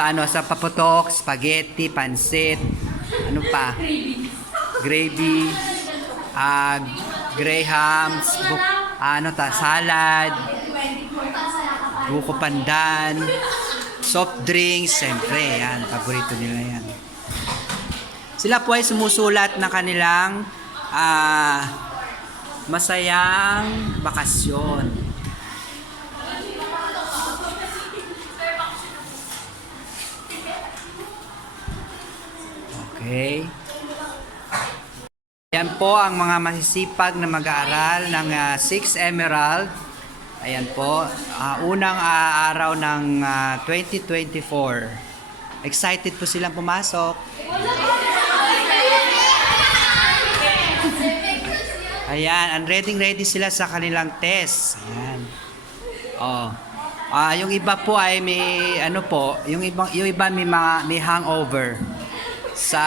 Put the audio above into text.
sa ano sa paputok, spaghetti, pansit, ano pa? Gravy, ah grahams, bu- ano ta, salad, buko pandan, soft drinks, siyempre, yan, paborito nila yan. Sila po ay sumusulat ng kanilang ah, masayang bakasyon. Okay. Yan po ang mga masisipag na mag-aaral ng 6 Emerald. Ayan po, ah, unang ah, araw ng ah, 2024. Excited po silang pumasok. Ayan, and ready ready sila sa kanilang test. Ayan. Oh. Ah, yung iba po ay may ano po, yung ibang yung iba may mga may hangover sa